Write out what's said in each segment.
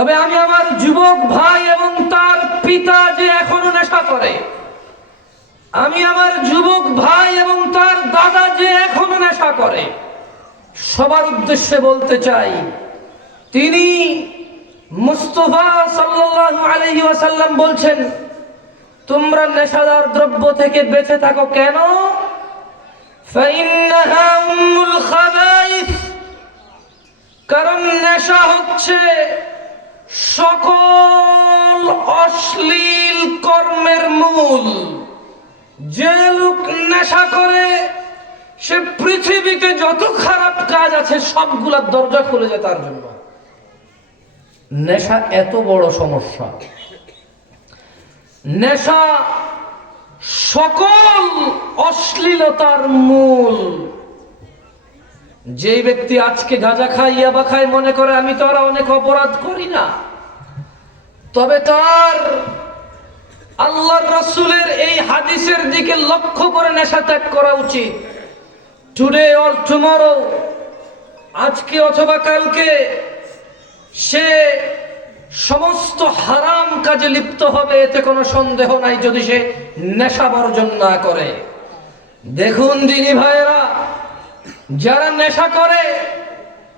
তবে আমি আমার যুবক ভাই এবং তার পিতা যে এখনো নেশা করে, আমি আমার যুবক ভাই এবং তার দাদা যে এখনো নেশা করে, সবার উদ্দেশ্যে বলতে চাই, তিনি মুস্তাফা সাল্লাল্লাহু আলাইহি ওয়াসাল্লাম বলছেন, তোমরা নেশাদার দ্রব্য থেকে বেঁচে থাকো। কেন? ফাইন্নাহা উম্মুল খাবাইস, কারণ নেশা হচ্ছে সকল অশ্লীল কর্মের মূল। যে লোক নেশা করে সে পৃথিবীতে যত খারাপ কাজ আছে সবগুলার দরজা খুলে যায় তার জন্য। নেশা এত বড় সমস্যা, নেশা সকল অশ্লীলতার মূল। যে ব্যক্তি আজকে গাঁজা খায়, ইয়াবা খায়, মনে করে আমি তো আর অনেক অপরাধ করি না, তবে তার আল্লাহর রাসূলের এই হাদিসের দিকে লক্ষ্য করে নেশা ত্যাগ করা উচিত। টুডে অর টুমরো, আজকে অথবা কালকে সে সমস্ত হারাম কাজে লিপ্ত হবে, এতে কোনো সন্দেহ নাই, যদি সে নেশা বর্জন না করে। দেখুন দিনী ভাইয়েরা, যারা নেশা করে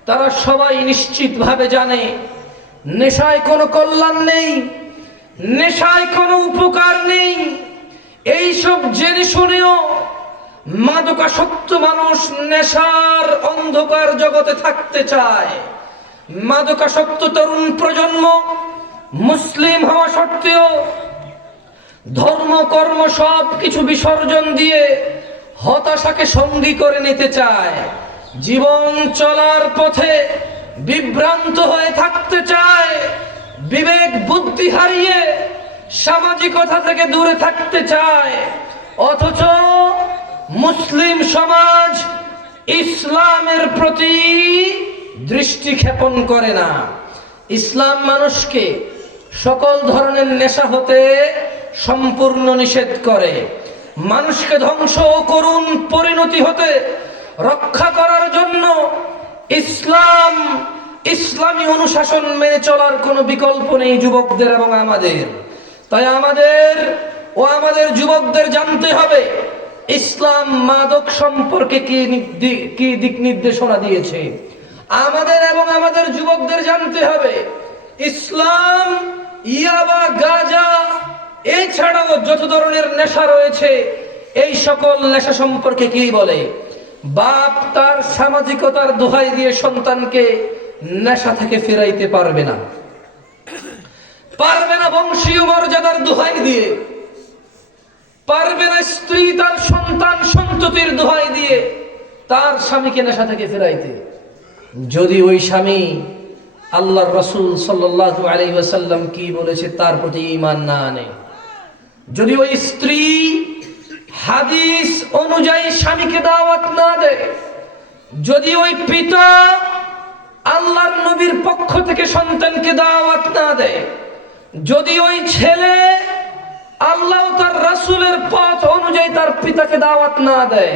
তারা সবাই নিশ্চিতভাবে জানে নেশায় কোনো কল্যাণ নেই, নেশায় কোনো উপকার নেই। এইসব জেনে শুনেও মাদকাসক্ত মানুষ নেশার অন্ধকার জগতে থাকতে চায়। মাদকাসক্ত তরুণ প্রজন্ম মুসলিম হওয়া সত্ত্বেও ধর্ম কর্ম সব কিছু বিসর্জন দিয়ে হতাশাকে সঙ্গী করে নিতে চায়। জীবন চলার পথে বিভ্রান্ত হয়ে থাকতে চায়, বিবেক বুদ্ধি হারিয়ে সামাজিকতা থেকে দূরে থাকতে চায়। অথচ মুসলিম সমাজ ইসলামের প্রতি দৃষ্টি ক্ষেপণ করে না। ইসলাম মানুষকে সকল ধরনের নেশা হতে সম্পূর্ণ নিষেধ করে। মানুষকে ধ্বংস ও করুণ পরিণতি হতে রক্ষা করার জন্য ইসলাম, ইসলামী অনুশাসন মেনে চলার কোনো বিকল্প নেই যুবকদের এবং আমাদের। তাই আমাদের ও আমাদের যুবকদের জানতে হবে ইসলাম মাদক সম্পর্কে কি দিক নির্দেশনা দিয়েছে। আমাদের এবং আমাদের যুবকদের জানতে হবে ইসলাম ইয়াবা, গাঁজা এছাড়াও যত ধরনের নেশা রয়েছে এই সকল নেশা সম্পর্কে কি বলে। বাপ তার সামাজিকতার দোহাই দিয়ে সন্তানকে নেশা থেকে ফেরাইতে পারবে না, পারবে না বংশীয় মর্যাদার দোহাই দিয়ে, পারবে না স্ত্রী তার সন্তান সন্ততির দোহাই দিয়ে তার স্বামীকে নেশা থেকে ফেরাইতে। যদি ওই স্বামী আল্লাহর রাসূল সাল্লাল্লাহু আলাইহি ওয়াসাল্লাম কি বলেছে তার প্রতি ঈমান না আনে, যদি ওই স্ত্রী হাদিস অনুযায়ী স্বামীকে দাওয়াত না দেয়, যদি ওই পিতা আল্লাহর নবীর পক্ষ থেকে সন্তানকে দাওয়াত না দেয়, যদি ওই ছেলে আল্লাহ তার রাসূলের পথ অনুযায়ী তার পিতাকে দাওয়াত না দেয়,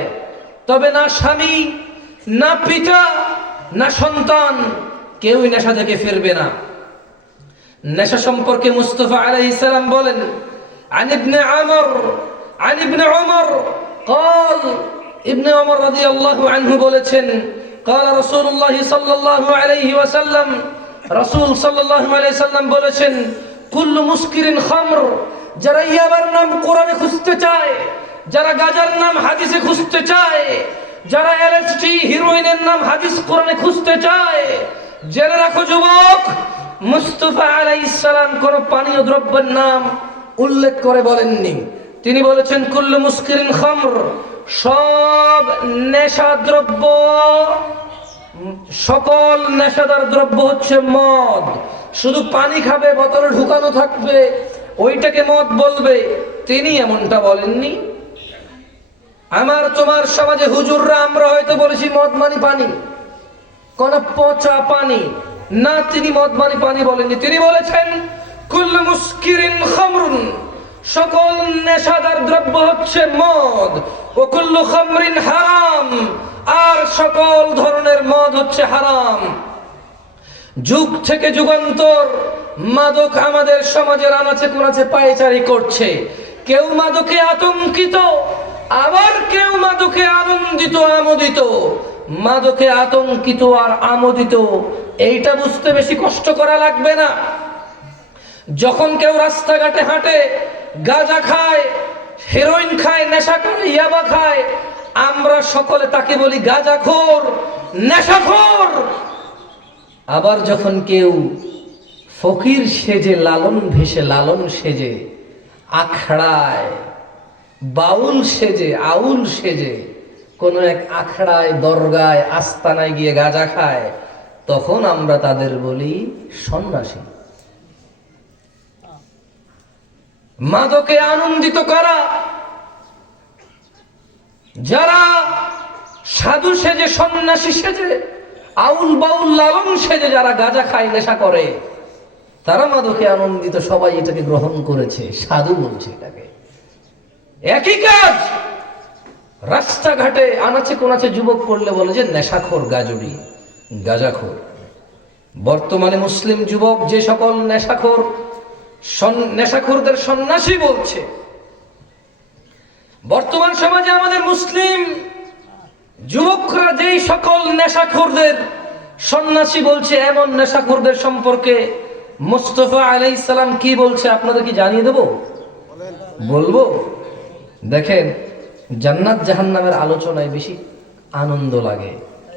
তবে না স্বামী, না পিতা, না সন্তান কেউই নেশা থেকে ফিরবে না। নেশা সম্পর্কে মুস্তাফা আলাইহিস সালাম বলেন, عن ابن عمر قال, ইবনে ওমর রাদিয়াল্লাহু আনহু বলেছেন, قال رسول الله صلى الله عليه وسلم, রাসূল সাল্লাল্লাহু আলাইহি ওয়াসাল্লাম বলেছেন, কুল্লু মুসকিরিন খামর, যারা ইয়াবার নাম কোরআনে খুঁজতে চায়, যারা গাজার নাম হাদিসে খুঁজতে চায়, যারা এলএসডি হিরোইনের নাম হাদিস কোরআনে খুঁজতে চায়, জেনে রাখো যুবক, মুস্তাফা আলাইহিস সালাম কোন পানীয় দ্রব্যের নাম উল্লেখ করে বলেননি। তিনি বলেছেন কুল্লু মুসকিরিন খামর, সব নেশা দ্রব্য, সকল নেশাদার দ্রব্য হচ্ছে মদ। শুধু পানি খাবে, বোতলে ঢুকানো থাকবে, ওইটাকে মদ বলবে, তিনি এমনটা বলেননি। আমার তোমার সমাজে হুজুররা আমরা হয়তো বলেছি মদ মানে পানি, কোন পচা পানি না, তিনি মদ মানে পানি বলেননি। তিনি বলেছেন কুল্লু মুসকিরিন খামরুন, সকল নেশাদার দ্রব্য হচ্ছে মদ, ও কুল্লু খামরিন হারাম, আর সকল ধরনের মদ হচ্ছে হারাম। যুগ থেকে যুগান্তর মাদক আমাদের সমাজের আনাচে কোনাচে পায়চারি করছে। কেউ মাদকে আতঙ্কিত, আবার কেউ মাদকে আনন্দিত আমোদিত। মাদকে আতঙ্কিত আর আমোদিত এইটা বুঝতে বেশি কষ্ট করা লাগবে না। যখন কেউ রাস্তাঘাটে হাঁটে, গাঁজা খায়, হেরোইন খায়, নেশা করে, ইয়াবা খায়, আমরা সকলে তাকে বলি গাঁজাখোর, নেশাখোর। আবার যখন কেউ ফকির সেজে, লালন ভেসে, লালন সেজে, আখড়ায় বাউল সেজে, আউল সেজে কোন এক আখড়ায়, দরগায়, আস্তানায় গিয়ে গাঁজা খায়, তখন আমরা তাদের বলি সন্ন্যাসী। মাদকে আনন্দিত করা, যারা সাধু সেজে, সন্ন্যাসী সেজে, আউল বাউল লালন সেজে যারা গাঁজা খায়, নেশা করে, তারা মাদকে আনন্দিত, সবাই এটাকে গ্রহণ করেছে, সাধু বলছে এটাকে। একই কাজ রাস্তাঘাটে আনাচে কোনাচে যুবক করলে বলে যে নেশাখোর, গাজুড়ি, গাঁজাখোর। বর্তমানে মুসলিম যুবক যে সকল নেশাখোরদের সন্ন্যাসী বলছে, বর্তমান সমাজে আমাদের মুসলিম যুবকরা যেই সকল নেশাখোরদের সন্ন্যাসী বলছে, এমন নেশাখোরদের সম্পর্কে মুস্তাফা আলাইহিস সালাম কি বলছে আপনাদের কি জানিয়ে দেব? বলবো। দেখেন, জান্নাত জাহান্নামের আলোচনায় বেশি আনন্দ লাগে।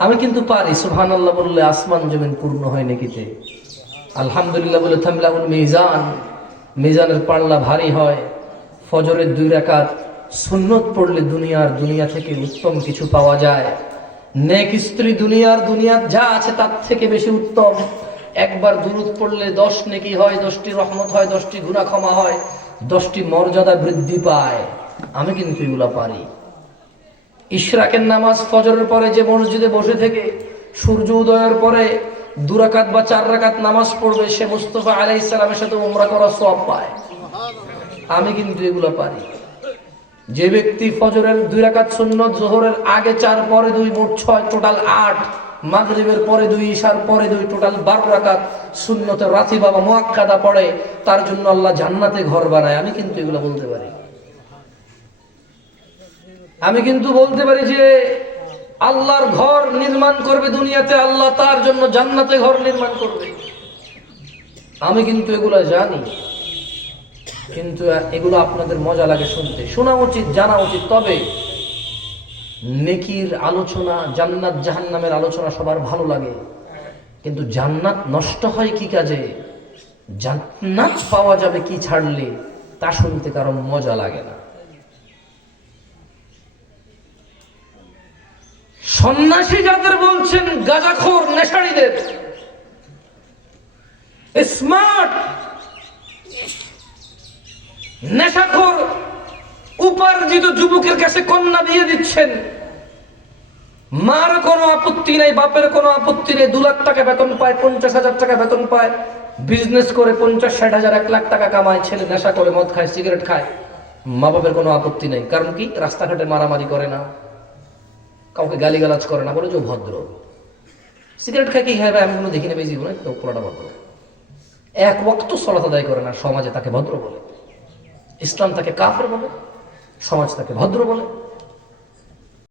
আমি কিন্তু পারি সুবহানাল্লাহ বললে আসমান জমিন পূর্ণ হয় নেকিতে, আলহামদুলিল্লাহ বলে থামলাউল মিজান, মিজানের পাল্লা ভারী হয়। ফজরের 2 রাকাত সুন্নত পড়লে দুনিয়া থেকে উত্তম কিছু পাওয়া যায়। নেক স্ত্রী দুনিয়ার যা আছে তার থেকে বেশি উত্তম। একবার দুরূদ পড়লে 10 নেকি হয়, 10টি রহমত হয়, 10টি গুনাহ ক্ষমা হয়, 10টি মর্যাদা বৃদ্ধি পায়। আমি কিন্তু এগুলা পারি। ইশরাকের নামাজ ফজরের পরে যে মসজিদে বসে থেকে সূর্য উদয়ের পরে 2 রাকাত বা 4 রাকাত নামাজ পড়বে, সে মুস্তাফা আলাইহিস সালামের সাথে উমরা করার সওয়াব পায়। আমি কিন্তু এগুলা পারি। যে ব্যক্তি ফজরের 2 রাকাত সুন্নত, যোহরের আগে 4 পরে 2 মোট 6, টোটাল 8, মাগরিবের পরে 2, ইশার পরে 2, টোটাল 12 রাকাত সুন্নতে রাতিবা বা মুআক্কাদা পড়ে, তার জন্য আল্লাহ জান্নাতে ঘর বানায়। আমি কিন্তু এগুলো বলতে পারি। আমি কিন্তু বলতে পারি যে আল্লাহর ঘর নির্মাণ করবে দুনিয়াতে, আল্লাহ তার জন্য জান্নাতে ঘর নির্মাণ করবে। আমি কিন্তু এগুলো জানি, কিন্তু এগুলো আপনাদের মজা লাগে শুনতে, শোনা উচিত, জানা উচিত। তবে নেকির আলোচনা, জান্নাত জাহান্নামের আলোচনা সবার ভালো লাগে, কিন্তু জান্নাত নষ্ট হয় কি কাজে, জান্নাত পাওয়া যাবে কি ছাড়লে, তা শুনতে কারো মজা লাগে না। সন্ন্যাসী যাদের বলছেন, গাঁজাখোর নেশাড়িদের, স্মার্ট নেশাখোর উপার্জিত যুবকের কাছে কন্যা দিয়ে দিচ্ছেন। মার কোনো আপত্তি নেই, বাপের কোনো আপত্তি নেই। 2 লাখ টাকা বেতন পায়, 50,000 টাকা বেতন পায়, বিজনেস করে 50-60,000 1 লাখ টাকা কামায়, ছেলে নেশা করে, মদ খায়, সিগারেট খায়, মা বাপের কোনো আপত্তি নেই। কারণ কি? রাস্তাঘাটে মারামারি করে না, কাউকে গালিগালাজ করে না, বলে যে ভদ্র। সিগারেট খায় কি খায়? আমি কোনো দেখি না বেশি জীবনে, তো পুরোটা ভদ্র। 1 ওয়াক্ত সালাত আদায় করে না, সমাজে তাকে ভদ্র বলে। ইসলাম তাকে কাফের বলে, সমাজ তাকে ভদ্র বলে।